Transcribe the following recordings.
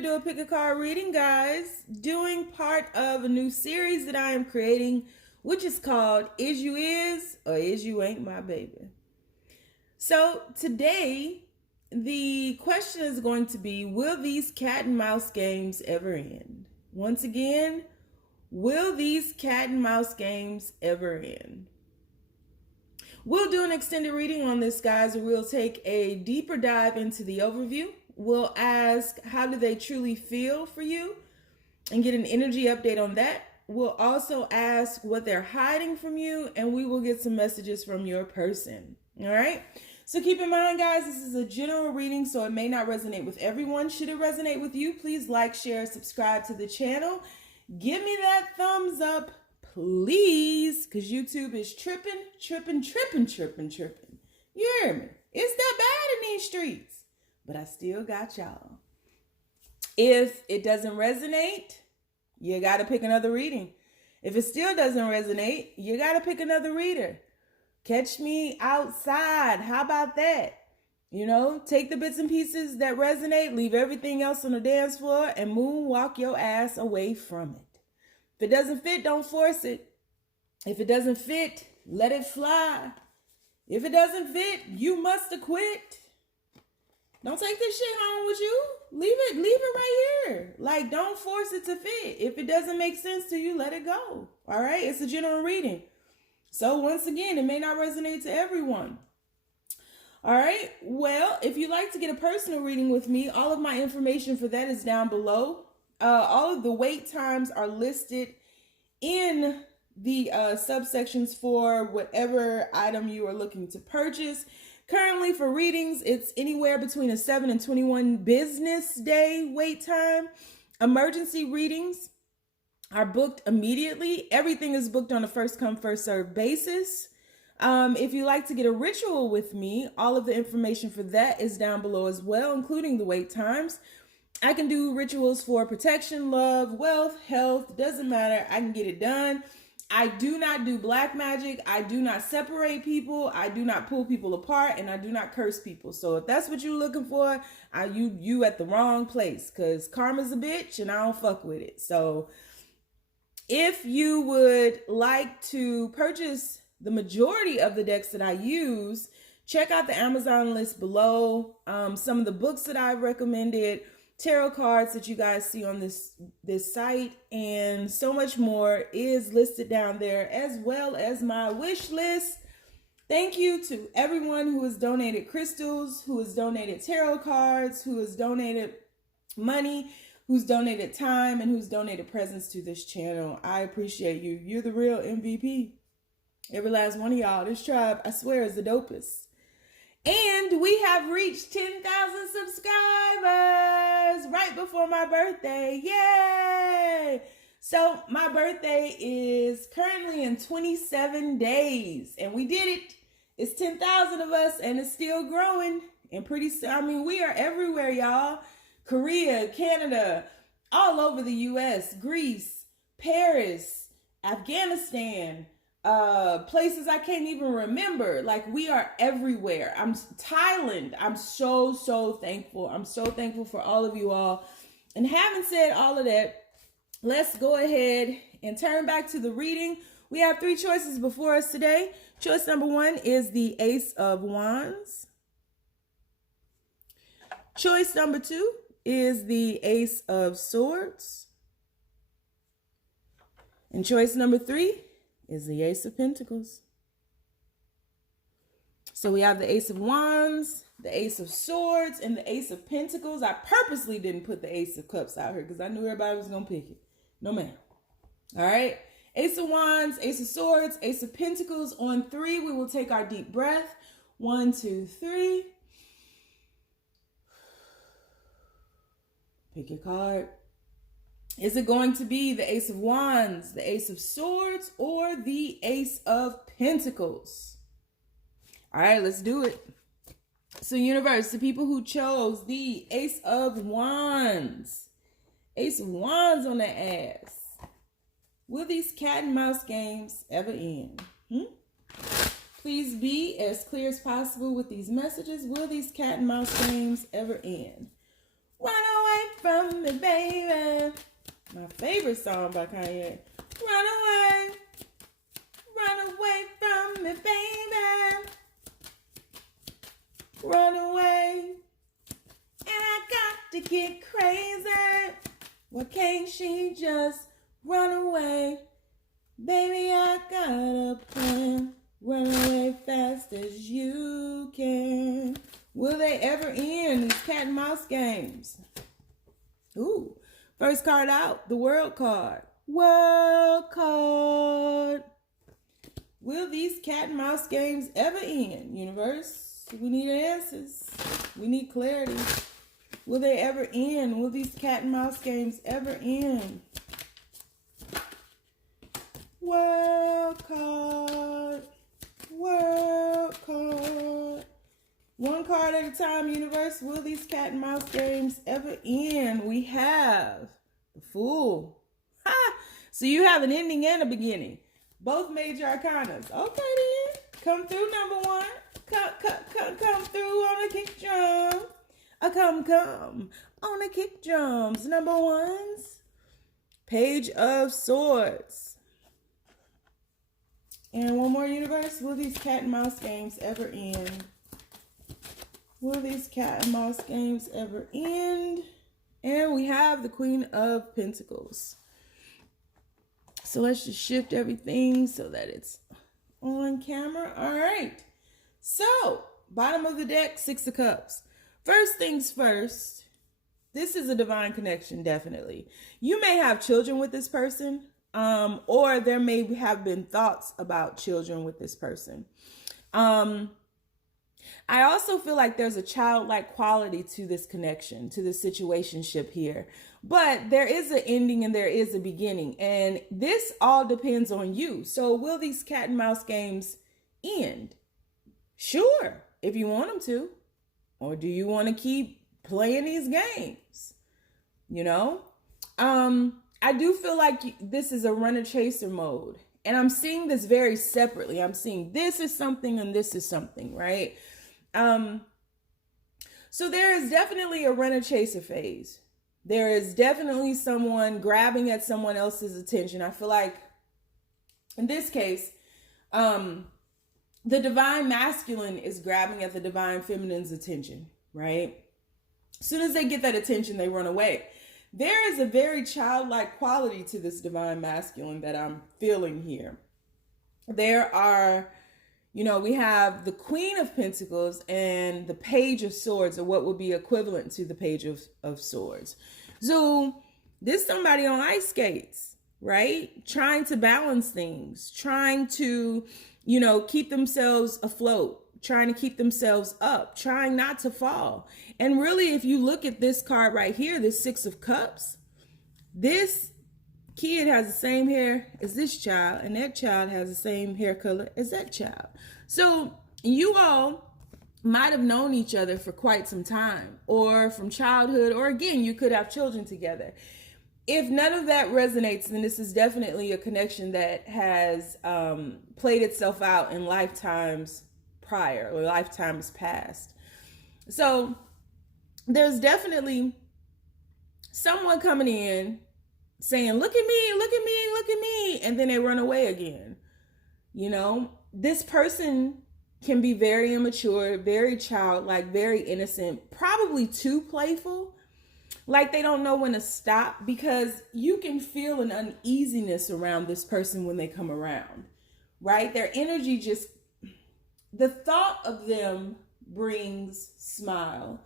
to do a pick a card reading, guys. Doing part of a new series that I am creating, which is called Is You Is or Is You Ain't My Baby. So today, the question is going to be, will these cat and mouse games ever end? Once again, will these cat and mouse games ever end? We'll do an extended reading on this, guys. We'll take a deeper dive into the overview. We'll ask, how do they truly feel for you? And get an energy update on that. We'll also ask what they're hiding from you, and we will get some messages from your person. All right? So keep in mind, guys, this is a general reading, so it may not resonate with everyone. Should it resonate with you, please like, share, subscribe to the channel. Give me that thumbs up, please, because YouTube is tripping. You hear me? It's that bad in these streets. But I still got y'all. If it doesn't resonate, you got to pick another reading. If it still doesn't resonate, you got to pick another reader. Catch me outside. How about that? You know, take the bits and pieces that resonate, leave everything else on the dance floor, and moonwalk your ass away from it. If it doesn't fit, don't force it. If it doesn't fit, let it fly. If it doesn't fit, you must acquit. Don't take this shit home with you. Leave it right here. Like, don't force it to fit. If it doesn't make sense to you, let it go. All right? It's a general reading. So once again, it may not resonate to everyone. All right? Well, if you'd like to get a personal reading with me, all of my information for that is down below. All of the wait times are listed in the subsections for whatever item you are looking to purchase. Currently for readings, it's anywhere between a 7 and 21 business day wait time. Emergency readings are booked immediately. Everything is booked on a first come, first served basis. If you like to get a ritual with me, all of the information for that is down below as well, including the wait times. I can do rituals for protection, love, wealth, health, doesn't matter. I can get it done. I do not do black magic. I do not separate people. I do not pull people apart, and I do not curse people. So if that's what you're looking for, you at the wrong place, because karma's a bitch and I don't fuck with it. So if you would like to purchase the majority of the decks that I use, check out the Amazon list below. Some of the books that I've recommended, tarot cards that you guys see on this site, and so much more is listed down there, as well as my wish list. Thank you to everyone who has donated crystals, who has donated tarot cards, who has donated money, who's donated time, and who's donated presence to this channel. I appreciate you. You're the real MVP. Every last one of y'all. This tribe, I swear, is the dopest. And we have reached 10,000 subscribers right before my birthday. Yay! So my birthday is currently in 27 days. And we did it. It's 10,000 of us, and it's still growing. And we are everywhere, y'all. Korea, Canada, all over the U.S., Greece, Paris, Afghanistan, places I can't even remember. Like, we are everywhere. Thailand. I'm so thankful. I'm so thankful for all of you all. And having said all of that, let's go ahead and turn back to the reading. We have 3 choices before us today. Choice number 1 is the Ace of Wands. Choice number 2 is the Ace of Swords. And choice number 3 is the Ace of Pentacles. So we have the Ace of Wands, the Ace of Swords, and the Ace of Pentacles. I purposely didn't put the Ace of Cups out here because I knew everybody was going to pick it. No, ma'am. All right. Ace of Wands, Ace of Swords, Ace of Pentacles. On 3, we will take our deep breath. 1, 2, 3. Pick your card. Is it going to be the Ace of Wands, the Ace of Swords, or the Ace of Pentacles? All right, let's do it. So, universe, the people who chose the Ace of Wands. Ace of Wands on the ass. Will these cat and mouse games ever end? Please be as clear as possible with these messages. Will these cat and mouse games ever end? Run away. from me, baby. My favorite song by Kanye. Run away from me, baby. Run away, and I got to get crazy. Why can't she just run away? Baby, I got a plan. Run away fast as you can. Will they ever end these cat and mouse games? Ooh, first card out, the World card. World card. Will these cat and mouse games ever end, universe? We need answers. We need clarity. Will they ever end? Will these cat and mouse games ever end? World card. World card. One card at a time, universe. Will these cat and mouse games ever end? We have the Fool. Ha! So you have an ending and a beginning. Both major arcanas. Okay then. Come through, number one. Come through on the kick drum. Come on the kick drums. Number ones. Page of Swords. And one more, universe. Will these cat and mouse games ever end? Will these cat and mouse games ever end? And we have the Queen of Pentacles. So let's just shift everything so that it's on camera. All right. So, bottom of the deck, Six of Cups. First things first, this is a divine connection, definitely. You may have children with this person, or there may have been thoughts about children with this person. I also feel like there's a childlike quality to this connection, to this situationship here. But there is an ending and there is a beginning. And this all depends on you. So will these cat and mouse games end? Sure, if you want them to. Or do you want to keep playing these games? You know? I do feel like this is a runner-chaser mode. And I'm seeing this very separately. I'm seeing this is something and this is something, right? So there is definitely a runner-chaser phase. There is definitely someone grabbing at someone else's attention. I feel like in this case, the divine masculine is grabbing at the divine feminine's attention, right? As soon as they get that attention, they run away. There is a very childlike quality to this divine masculine that I'm feeling here. There are, you know, we have the Queen of Pentacles and the Page of Swords, or what would be equivalent to the Page of Swords. So this is somebody on ice skates, right? Trying to balance things, trying to, you know, keep themselves afloat, trying to keep themselves up, trying not to fall. And really, if you look at this card right here, this Six of Cups, this kid has the same hair as this child, and that child has the same hair color as that child. So you all might have known each other for quite some time, or from childhood, or again, you could have children together. If none of that resonates, then this is definitely a connection that has played itself out in lifetimes prior or lifetimes past. So there's definitely someone coming in saying, look at me, look at me, look at me. And then they run away again. You know, this person can be very immature, very childlike, very innocent, probably too playful. Like they don't know when to stop, because you can feel an uneasiness around this person when they come around, right? Their energy just, the thought of them brings smile.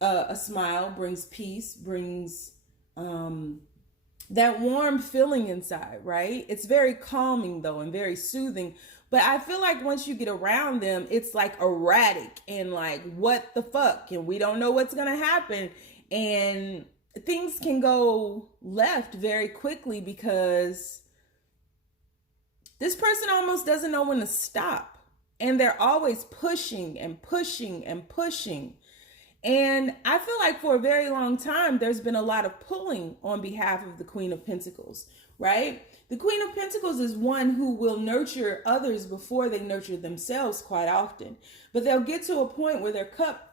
A smile brings peace, brings that warm feeling inside, right? It's very calming though, and very soothing. But I feel like once you get around them, it's like erratic and like, what the fuck? And we don't know what's going to happen. And things can go left very quickly because this person almost doesn't know when to stop. And they're always pushing and pushing and pushing. And I feel like for a very long time, there's been a lot of pulling on behalf of the Queen of Pentacles, right? The Queen of Pentacles is one who will nurture others before they nurture themselves quite often. But they'll get to a point where their cup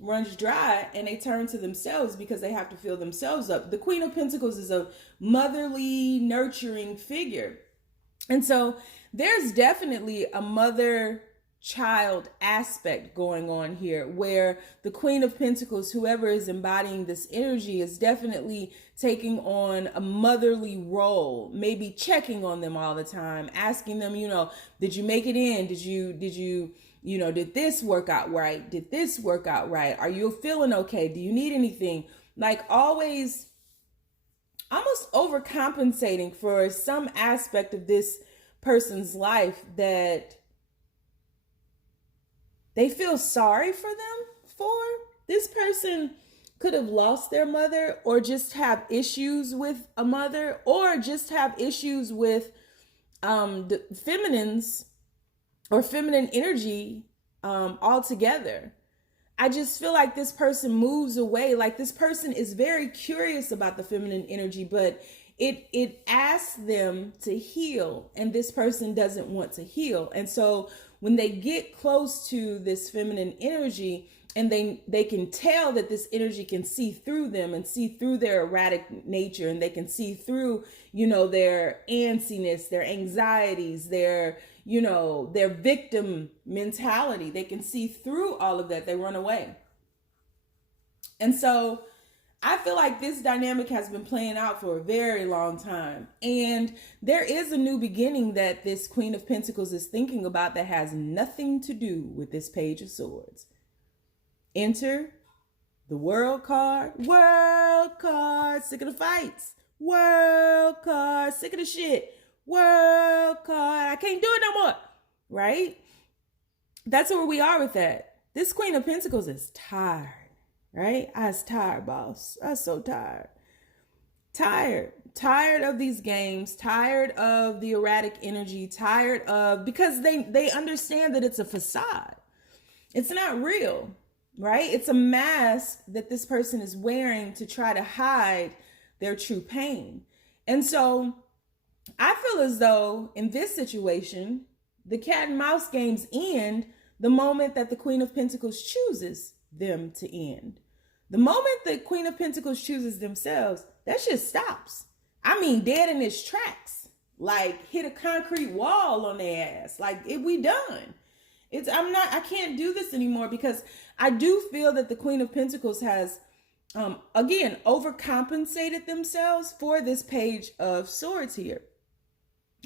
runs dry and they turn to themselves because they have to fill themselves up. The Queen of Pentacles is a motherly, nurturing figure. And so there's definitely a mother-child aspect going on here where the Queen of Pentacles, whoever is embodying this energy, is definitely taking on a motherly role, maybe checking on them all the time, asking them, did you make it in? Did this work out right? Did this work out right? Are you feeling okay? Do you need anything? Like always almost overcompensating for some aspect of this person's life that they feel sorry for them for. This person could have lost their mother, or just have issues with a mother, or just have issues with the feminines or feminine energy altogether. I just feel like this person moves away. Like this person is very curious about the feminine energy, but it asks them to heal, and this person doesn't want to heal. And so when they get close to this feminine energy, and they can tell that this energy can see through them and see through their erratic nature, and they can see through, their antsiness, their anxieties, their victim mentality. They can see through all of that. They run away. And so I feel like this dynamic has been playing out for a very long time. And there is a new beginning that this Queen of Pentacles is thinking about that has nothing to do with this Page of Swords. Enter the World card. World card. Sick of the fights. World card. Sick of the shit. World card. I can't do it no more. Right? That's where we are with that. This Queen of Pentacles is tired. Right? I was tired, boss. I was so tired. Tired of these games. Tired of the erratic energy. Tired of, because they understand that it's a facade. It's not real. Right? It's a mask that this person is wearing to try to hide their true pain. And so I feel as though in this situation, the cat and mouse games end the moment that the Queen of Pentacles chooses them to end. The moment the Queen of Pentacles chooses themselves, that shit stops. I mean, dead in its tracks. Like hit a concrete wall on their ass. Like we done. I can't do this anymore, because I do feel that the Queen of Pentacles has, again, overcompensated themselves for this Page of Swords here.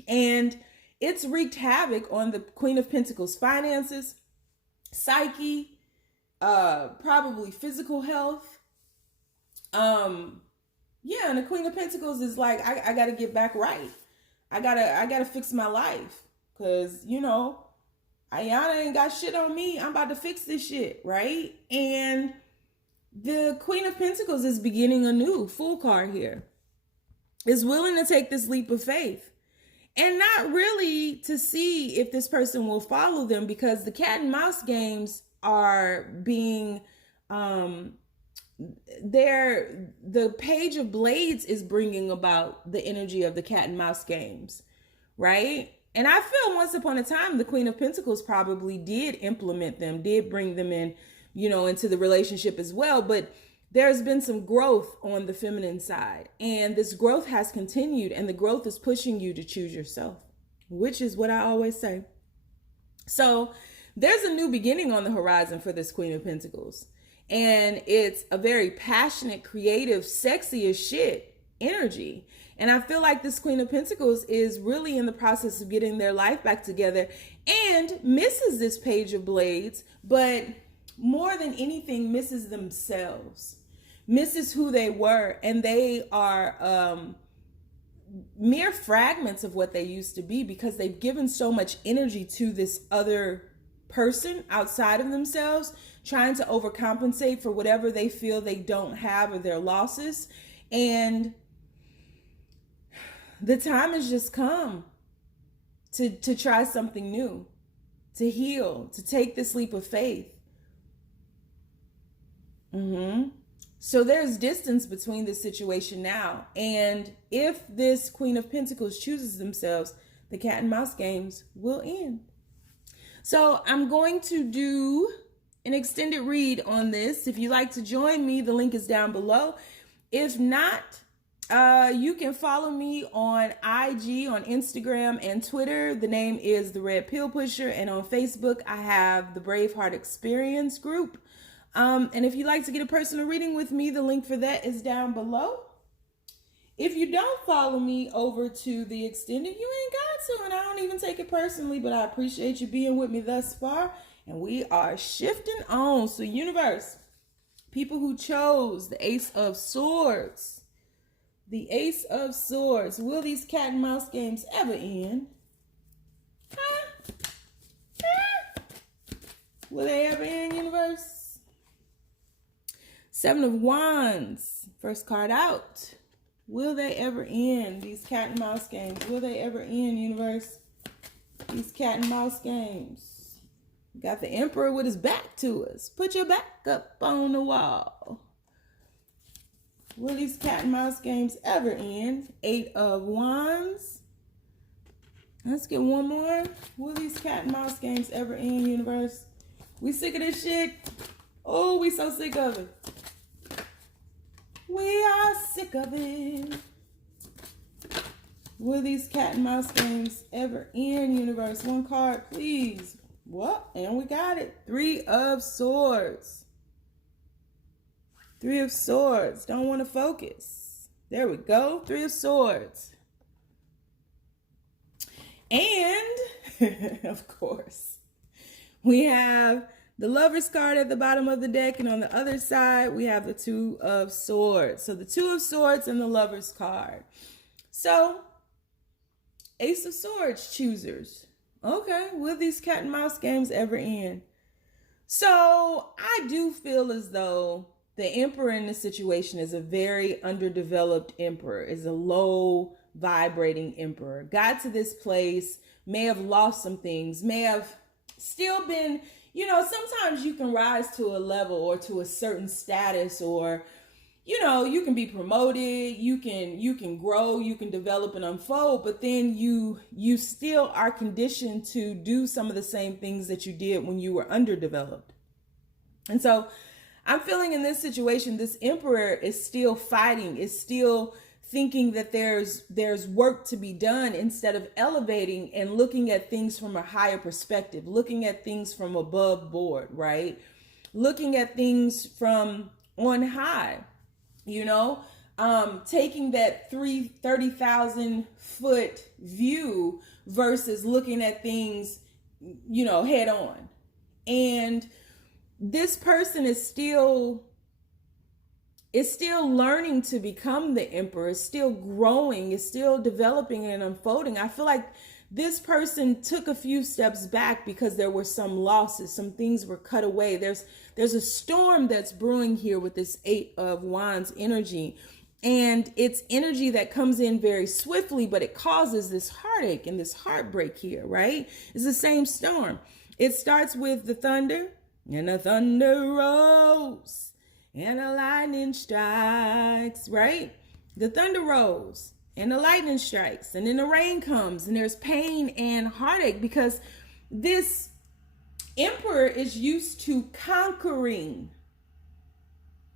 And it's wreaked havoc on the Queen of Pentacles' finances, psyche, probably physical health. And the Queen of Pentacles is like, I got to get back right. I gotta fix my life, because, Ayana ain't got shit on me. I'm about to fix this shit, right? And the Queen of Pentacles is beginning anew. Fool card here. Is willing to take this leap of faith. And not really to see if this person will follow them, because the cat and mouse games are being, the Page of Blades is bringing about the energy of the cat and mouse games, right? And I feel once upon a time, the Queen of Pentacles probably did implement them, did bring them in, into the relationship as well. But there's been some growth on the feminine side, and this growth has continued, and the growth is pushing you to choose yourself, which is what I always say. So there's a new beginning on the horizon for this Queen of Pentacles, and it's a very passionate, creative, sexy as shit energy. And I feel like this Queen of Pentacles is really in the process of getting their life back together and misses this Page of Blades, but more than anything, misses themselves, misses who they were. And they are mere fragments of what they used to be, because they've given so much energy to this other person outside of themselves, trying to overcompensate for whatever they feel they don't have or their losses. And the time has just come to try something new, to heal, to take this leap of faith. So there's distance between this situation now. And if this Queen of Pentacles chooses themselves, the cat and mouse games will end. So I'm going to do an extended read on this. If you'd like to join me, the link is down below. If not, you can follow me on IG, on Instagram, and Twitter. The name is The Red Pill Pusher. And on Facebook, I have the Braveheart Experience group. And if you'd like to get a personal reading with me, the link for that is down below. If you don't follow me over to the extended, you ain't got to, and I don't even take it personally, but I appreciate you being with me thus far. And we are shifting on. So universe, people who chose the Ace of Swords, the Ace of Swords, will these cat and mouse games ever end? Will they ever end, universe? Seven of Wands, first card out. Will they ever end, these cat and mouse games? Will they ever end, universe? These cat and mouse games. Got the Emperor with his back to us. Put your back up on the wall. Will these cat and mouse games ever end? Eight of Wands. Let's get one more. Will these cat and mouse games ever end, universe? We sick of this shit? Oh, we so sick of it. We are sick of it. Will these cat and mouse games ever end, universe? One card, please. What? And we got it. Three of Swords. Three of Swords. Don't want to focus. There we go. Three of Swords. And, of course, we have the Lover's card at the bottom of the deck, and on the other side, we have the Two of Swords. So the Two of Swords and the Lover's card. So, Ace of Swords choosers. Okay, will these cat and mouse games ever end? So, I do feel as though the Emperor in this situation is a very underdeveloped Emperor, is a low vibrating Emperor. Got to this place, may have lost some things, may have still been... You know, sometimes you can rise to a level or to a certain status, or, you know, you can be promoted, you can grow, you can develop and unfold, but then you still are conditioned to do some of the same things that you did when you were underdeveloped. And so I'm feeling in this situation, this Emperor is still fighting, is still thinking that there's work to be done, instead of elevating and looking at things from a higher perspective, looking at things from above board, right? Looking at things from on high, you know, taking that 30,000 foot view versus looking at things, you know, head on. And this person is still learning to become the Emperor, is still growing, is still developing and unfolding. I feel like this person took a few steps back because there were some losses, some things were cut away. There's a storm that's brewing here with this Eight of Wands energy. And it's energy that comes in very swiftly, but it causes this heartache and this heartbreak here, right? It's the same storm. It starts with the thunder, and the thunder rose. And the lightning strikes, right? The thunder rolls and the lightning strikes, and then the rain comes, and there's pain and heartache because this Emperor is used to conquering,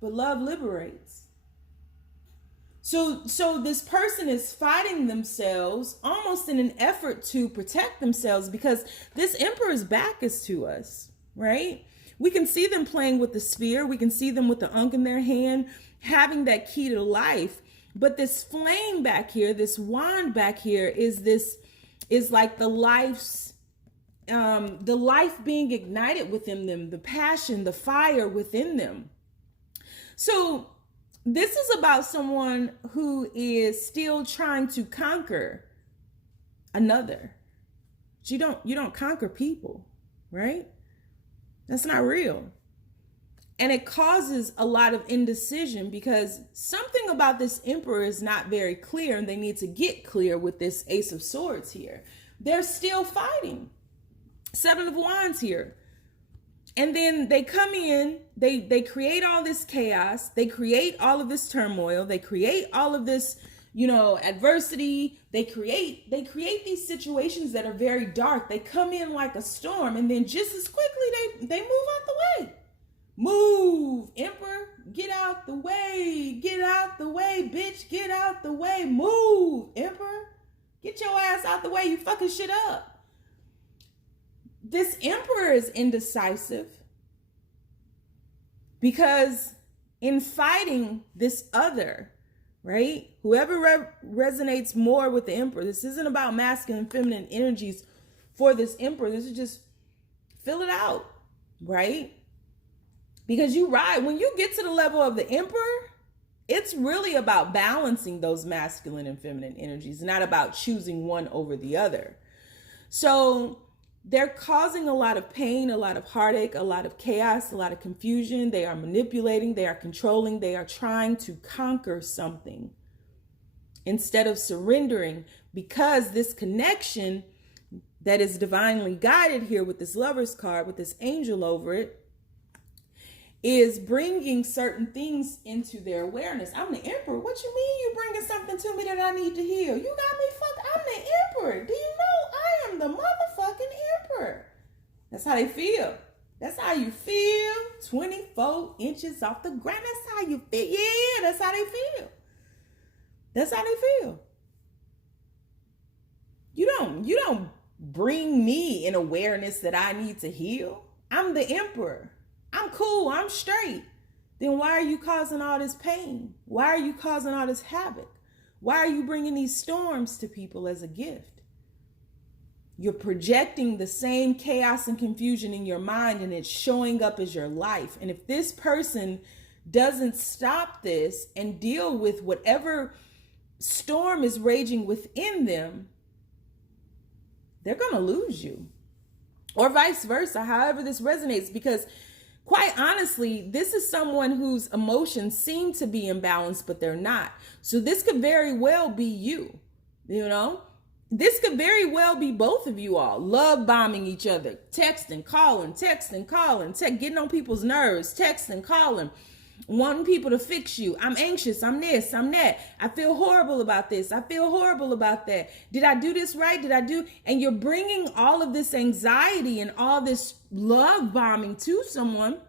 but love liberates. So this person is fighting themselves almost in an effort to protect themselves, because this Emperor's back is to us, right? We can see them playing with the sphere. We can see them with the Ankh in their hand, having that key to life. But this flame back here, this wand back here, is like the life being ignited within them, the passion, the fire within them. So this is about someone who is still trying to conquer another. You don't conquer people, right? That's not real. And it causes a lot of indecision because something about this Emperor is not very clear, and they need to get clear with this Ace of Swords here. They're still fighting. Seven of Wands here. And then they come in, they create all this chaos, they create all of this turmoil, they create all of this, you know, adversity. They create these situations that are very dark. They come in like a storm, and then just as quickly they move out the way. Move, Emperor, get out the way. Get out the way, bitch. Get out the way. Move, Emperor. Get your ass out the way. You fucking shit up. This Emperor is indecisive because in fighting this other, right? Whoever resonates more with the Emperor. This isn't about masculine and feminine energies for this Emperor. This is just fill it out, right? Because you're right. When you get to the level of the Emperor, it's really about balancing those masculine and feminine energies, not about choosing one over the other. So they're causing a lot of pain, a lot of heartache, a lot of chaos, a lot of confusion. They are manipulating, they are controlling, they are trying to conquer something instead of surrendering, because this connection that is divinely guided here with this Lover's card, with this angel over it, is bringing certain things into their awareness. I'm the Emperor. What you mean you bringing something to me that I need to heal? You got me fucked. I'm the Emperor. Do you know I am the motherfucking Emperor? That's how they feel. That's how you feel. 24 inches off the ground. That's how you feel. Yeah, that's how they feel. That's how they feel. You don't bring me in awareness that I need to heal. I'm the Emperor. I'm cool. I'm straight. Then why are you causing all this pain? Why are you causing all this havoc? Why are you bringing these storms to people as a gift? You're projecting the same chaos and confusion in your mind, and it's showing up as your life. And if this person doesn't stop this and deal with whatever storm is raging within them, they're going to lose you. Or vice versa, however this resonates, because quite honestly, this is someone whose emotions seem to be imbalanced, but they're not. So this could very well be you, you know? This could very well be both of you all love bombing each other, texting, calling, getting on people's nerves, texting, calling, wanting people to fix you. I'm anxious. I'm this, I'm that. I feel horrible about this. I feel horrible about that. Did I do this right? And you're bringing all of this anxiety and all this love bombing to someone, and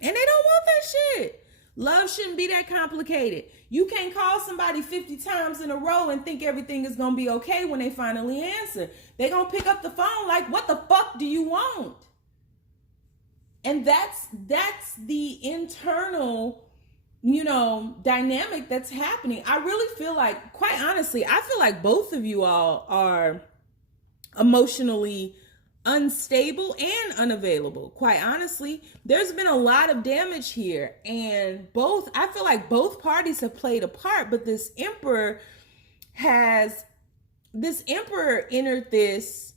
they don't want that shit. Love shouldn't be that complicated. You can't call somebody 50 times in a row and think everything is going to be okay when they finally answer. They're going to pick up the phone like, what the fuck do you want? And that's the internal, dynamic that's happening. I really feel like, quite honestly, I feel like both of you all are emotionally unstable and unavailable. Quite honestly, there's been a lot of damage here, and I feel like both parties have played a part, but this Emperor entered this,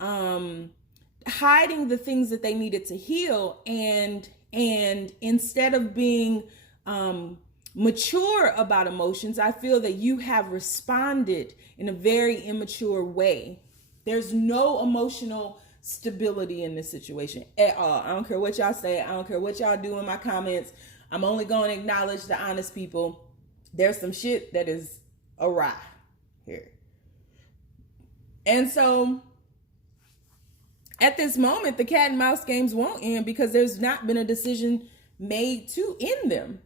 hiding the things that they needed to heal, and instead of being mature about emotions, I feel that you have responded in a very immature way. There's no emotional stability in this situation at all. I don't care what y'all say. I don't care what y'all do in my comments. I'm only going to acknowledge the honest people. There's some shit that is awry here. And so at this moment, the cat and mouse games won't end because there's not been a decision made to end them.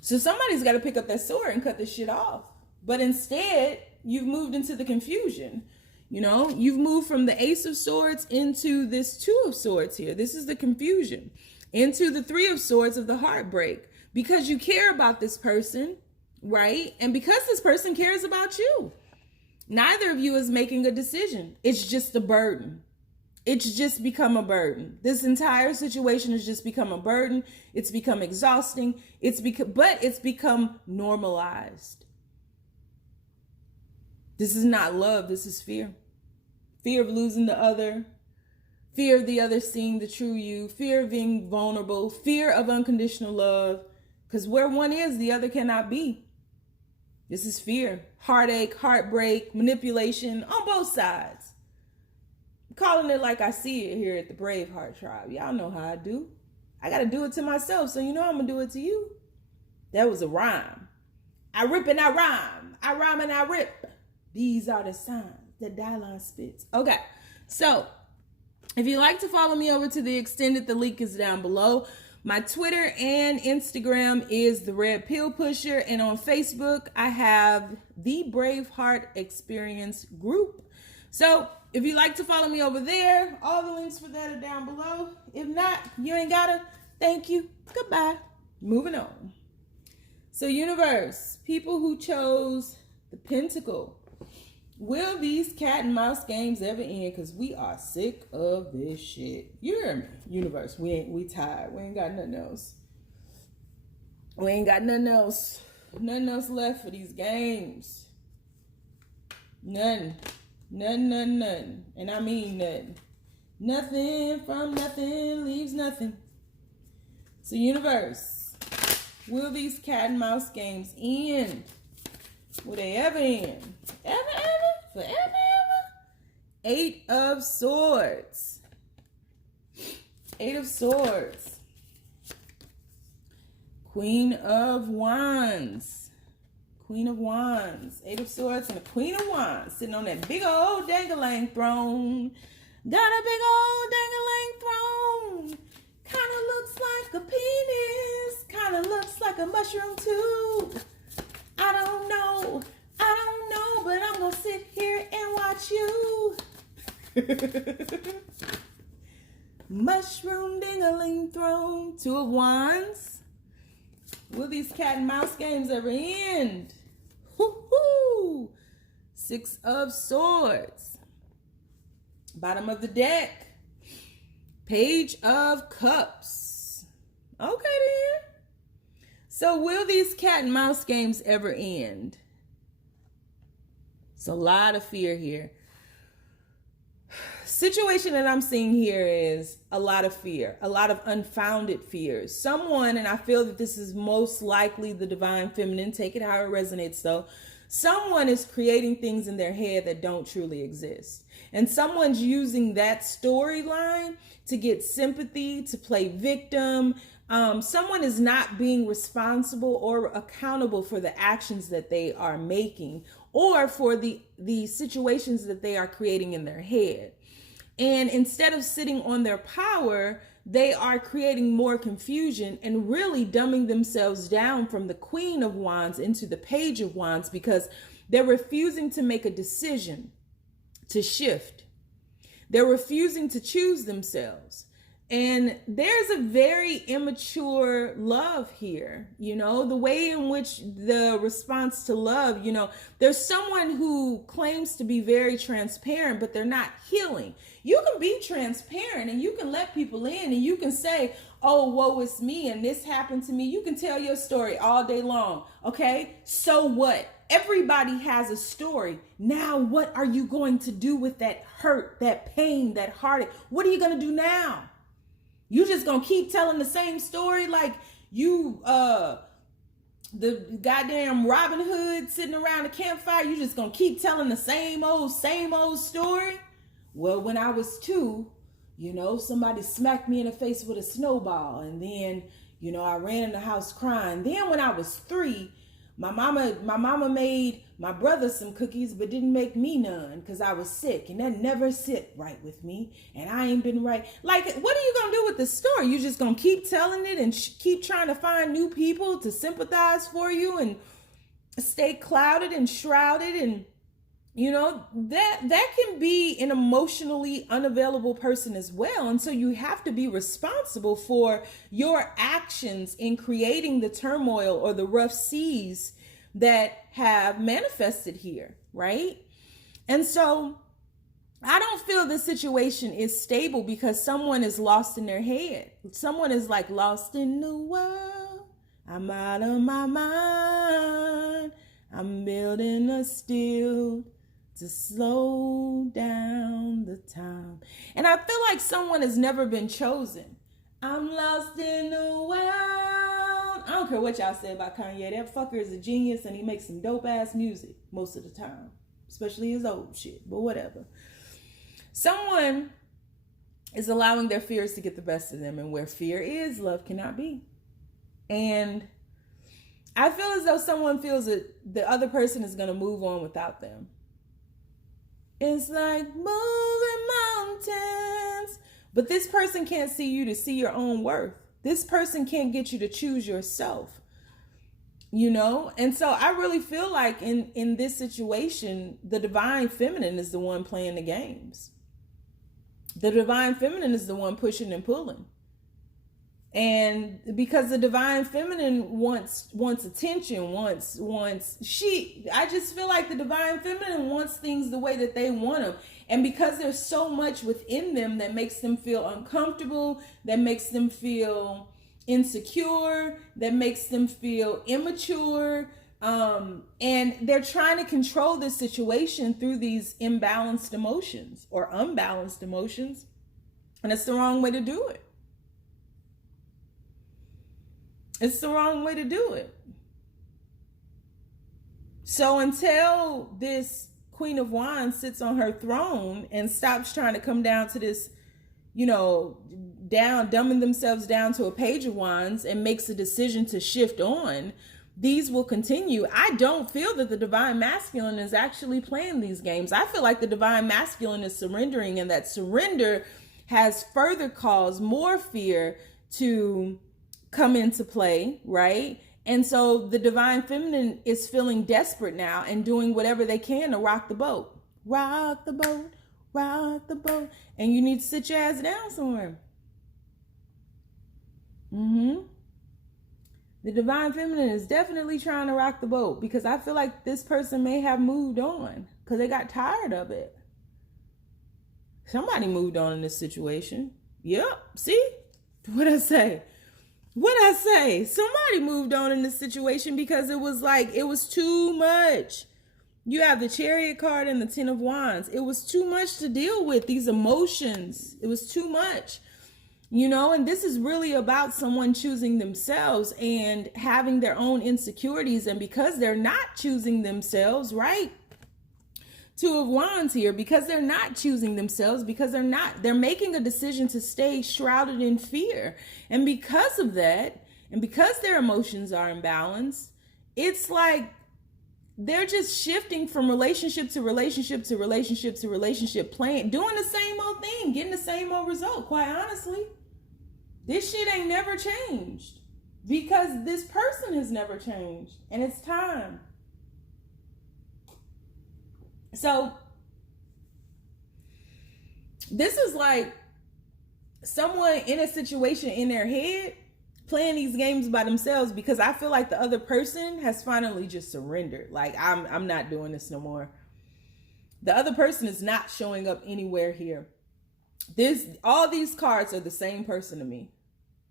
So somebody's got to pick up that sword and cut this shit off. But instead, you've moved into the confusion. You've moved from the Ace of Swords into this Two of Swords here. This is the confusion. Into the Three of Swords of the heartbreak. Because you care about this person, right? And because this person cares about you. Neither of you is making a decision. It's just a burden. It's just become a burden. This entire situation has just become a burden. It's become exhausting. But it's become normalized. This is not love. This is fear. Fear of losing the other. Fear of the other seeing the true you. Fear of being vulnerable. Fear of unconditional love. Because where one is, the other cannot be. This is fear. Heartache, heartbreak, manipulation on both sides. I'm calling it like I see it here at the Braveheart tribe. Y'all know how I do. I got to do it to myself, so I'm going to do it to you. That was a rhyme. I rip and I rhyme. I rhyme and I rip. These are the signs that Dylon spits. Okay, so If you'd like to follow me over to the extended, the link is down below. My Twitter and Instagram is The Red Pill Pusher. And on Facebook, I have the Braveheart Experience group. So if you'd like to follow me over there, all the links for that are down below. If not, you ain't gotta. Thank you. Goodbye. Moving on. So universe, people who chose the Pentacle. Will these cat and mouse games ever end? Because we are sick of this shit. You hear me? Universe, we tired. We ain't got nothing else. We ain't got nothing else. Nothing else left for these games. None. None. And I mean nothing. Nothing from nothing leaves nothing. So universe, will these cat and mouse games end? Will they ever end? Ever? Forever? 8 of Swords. 8 of Swords. Queen of Wands. Queen of Wands. 8 of Swords and the Queen of Wands. Sitting on that big old dangling throne. Got a big old dangling throne. Kind of looks like a penis. Kind of looks like a mushroom too. I don't know, but I'm gonna sit here and watch you. Mushroom ding-a-ling throne. 2 of Wands. Will these cat and mouse games ever end? Woo-hoo! 6 of Swords. Bottom of the deck. Page of Cups. Okay then. So will these cat and mouse games ever end? It's a lot of fear here. Situation that I'm seeing here is a lot of fear, a lot of unfounded fears. Someone, and I feel that this is most likely the divine feminine, take it how it resonates though. Someone is creating things in their head that don't truly exist. And someone's using that storyline to get sympathy, to play victim. Someone is not being responsible or accountable for the actions that they are making or for the situations that they are creating in their head. And instead of sitting on their power, they are creating more confusion and really dumbing themselves down from the Queen of Wands into the Page of Wands because they're refusing to make a decision to shift. They're refusing to choose themselves. And there's a very immature love here, you know, the way in which the response to love, you know, there's someone who claims to be very transparent, but they're not healing. You can be transparent and you can let people in and you can say, oh, woe is me and this happened to me. You can tell your story all day long. Okay, so what? Everybody has a story. Now, what are you going to do with that hurt, that pain, that heartache? What are you going to do now? You just gonna keep telling the same story like you, the goddamn Robin Hood sitting around the campfire? You just gonna keep telling the same old story? Well, when I was 2, you know, somebody smacked me in the face with a snowball. And then, you know, I ran in the house crying. Then when I was 3, my mama made my brother some cookies, but didn't make me none because I was sick. And that never sit right with me. And I ain't been right. Like, what are you going to do with the story? You just going to keep telling it and keep trying to find new people to sympathize for you and stay clouded and shrouded. And, you know, that can be an emotionally unavailable person as well. And so you have to be responsible for your actions in creating the turmoil or the rough seas that have manifested here, right? And so I don't feel the situation is stable because someone is lost in their head. Someone is like lost in the world. I'm out of my mind. I'm building a still to slow down the time. And I feel like someone has never been chosen. I'm lost in the world. I don't care what y'all say about Kanye. That fucker is a genius and he makes some dope ass music most of the time, especially his old shit, but whatever. Someone is allowing their fears to get the best of them, and where fear is, love cannot be. And I feel as though someone feels that the other person is going to move on without them. It's like moving mountains. But this person can't see you to see your own worth. This person can't get you to choose yourself. You know? And so I really feel like in this situation, the divine feminine is the one playing the games. The divine feminine is the one pushing and pulling. And because the divine feminine wants attention, I just feel like the divine feminine wants things the way that they want them. And because there's so much within them that makes them feel uncomfortable, that makes them feel insecure, that makes them feel immature, and they're trying to control this situation through these imbalanced emotions or unbalanced emotions. And it's the wrong way to do it. It's the wrong way to do it. So until this Queen of Wands sits on her throne and stops trying to come down to this, dumbing themselves down to a Page of Wands and makes a decision to shift on, these will continue. I don't feel that the divine masculine is actually playing these games. I feel like the divine masculine is surrendering, and that surrender has further caused more fear to come into play, right? And so the divine feminine is feeling desperate now and doing whatever they can to rock the boat. Rock the boat, rock the boat. And you need to sit your ass down somewhere. The divine feminine is definitely trying to rock the boat, because I feel like this person may have moved on because they got tired of it. Somebody moved on in this situation. Yep. See? What'd I say? Somebody moved on in this situation because it was too much. You have the Chariot card and the Ten of Wands. It was too much to deal with, these emotions. It was too much, and this is really about someone choosing themselves and having their own insecurities. And because they're not choosing themselves, right? Two of Wands here, because they're not choosing themselves, because they're making a decision to stay shrouded in fear. And because of that, and because their emotions are imbalanced, it's like they're just shifting from relationship to relationship to relationship to relationship, doing the same old thing, getting the same old result. Quite honestly, this shit ain't never changed, because this person has never changed, and it's time. So this is like someone in a situation in their head playing these games by themselves, because I feel like the other person has finally just surrendered. Like, I'm not doing this no more. The other person is not showing up anywhere here. All these cards are the same person to me.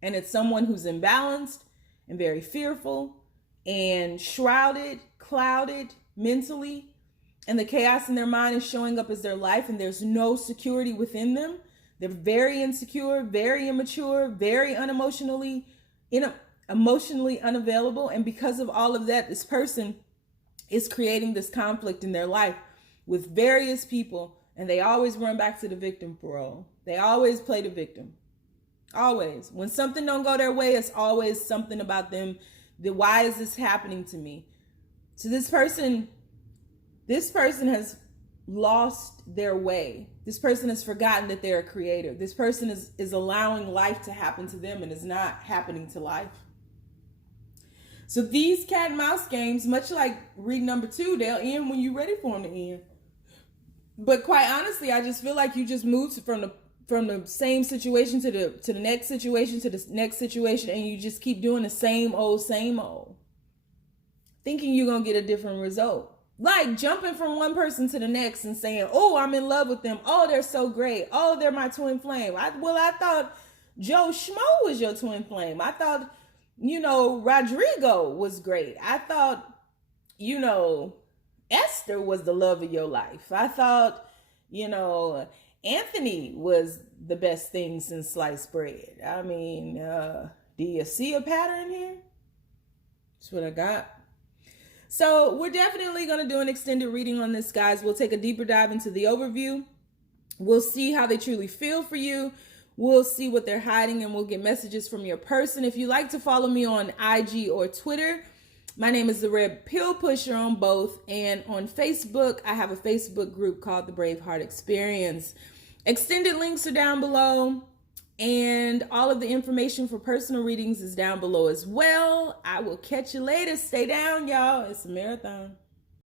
And it's someone who's imbalanced and very fearful and shrouded, clouded mentally. And the chaos in their mind is showing up as their life, and there's no security within them. They're very insecure, very immature, very emotionally unavailable. And because of all of that, this person is creating this conflict in their life with various people, and they always run back to the victim role. They always play the victim. Always. When something don't go their way, it's always something about them. Why is this happening to me? So this person has lost their way. This person has forgotten that they're a creator. This person is allowing life to happen to them and is not happening to life. So these cat and mouse games, much like read number 2, they'll end when you're ready for them to end. But quite honestly, I just feel like you just moved from the same situation to the next situation to the next situation, and you just keep doing the same old, thinking you're going to get a different result. Like jumping from one person to the next and saying, oh, I'm in love with them. Oh, they're so great. Oh, they're my twin flame. I thought Joe Schmo was your twin flame. I thought, Rodrigo was great. I thought, Esther was the love of your life. I thought, Anthony was the best thing since sliced bread. I mean, do you see a pattern here? That's what I got. So we're definitely going to do an extended reading on this, guys. We'll take a deeper dive into the overview. We'll see how they truly feel for you. We'll see what they're hiding, and we'll get messages from your person. If you like to follow me on IG or Twitter, My name is the Red Pill Pusher on both. And on Facebook, I have a Facebook group called the Braveheart Experience. Extended links are down below. And all of the information for personal readings is down below as well. I will catch you later. Stay down, y'all. It's a marathon.